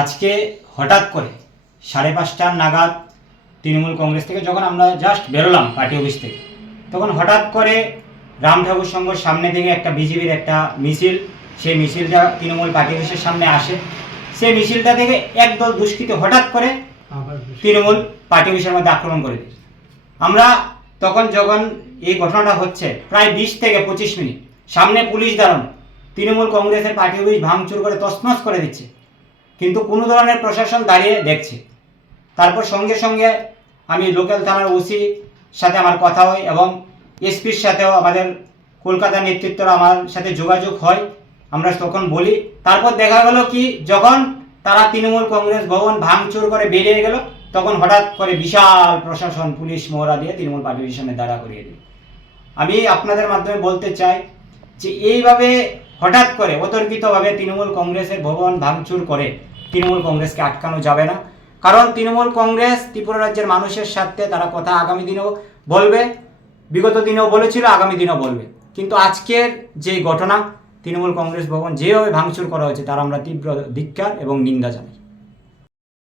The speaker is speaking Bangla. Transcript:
আজকে হঠাৎ করে সাড়ে পাঁচটার নাগাদ তৃণমূল কংগ্রেস থেকে যখন আমরা জাস্ট বেরোলাম পার্টি অফিস থেকে তখন হঠাৎ করে রাম ঠাকুর সংঘর সামনে থেকে একটা বিজেপির একটা মিছিল সেই মিছিলটা তৃণমূল পার্টি অফিসের সামনে আসে। সেই মিছিলটা থেকে একদল দুষ্কৃতী হঠাৎ করে তৃণমূল পার্টি অফিসের মধ্যে আক্রমণ করে দিই আমরা তখন যখন এই ঘটনাটা হচ্ছে প্রায় বিশ থেকে পঁচিশ মিনিট সামনে পুলিশ দাঁড়ানো তৃণমূল কংগ্রেসের পার্টি অফিস ভাঙচুর করে তছনছ করে দিচ্ছে। কিন্তু কোনো ধরনের প্রশাসন দাঁড়িয়ে দেখছে। তারপর সঙ্গে সঙ্গে আমি লোকাল থানার ওসি সাথে আমার কথা হয় এবং এসপির সাথেও আমাদের কলকাতার নেতৃত্বরা আমার সাথে যোগাযোগ হয়। আমরা তখন বলি। তারপর দেখা গেল কি, যখন তারা তৃণমূল কংগ্রেস ভবন ভাঙচুর করে বেরিয়ে গেল, তখন হঠাৎ করে বিশাল প্রশাসন, পুলিশ, মহড়া দিয়ে তৃণমূল পার্টির সামনে দাঁড়া করিয়ে দিল। আমি আপনাদের মাধ্যমে বলতে চাই যে এইভাবে হঠাৎ করে অতর্কিতভাবে তৃণমূল কংগ্রেসের ভবন ভাঙচুর করে তৃণমূল কংগ্রেসকে আটকানো যাবে না। কারণ তৃণমূল কংগ্রেস ত্রিপুরা রাজ্যের মানুষের সাথে তারা কথা আগামী দিনেও বলবে, বিগত দিনেও বলেছিল, আগামী দিনেও বলবে। কিন্তু আজকের যে ঘটনা, তৃণমূল কংগ্রেস ভবন যেভাবে ভাঙচুর করা হয়েছে, তার আমরা তীব্র ধিক্ষার এবং নিন্দা জানাই।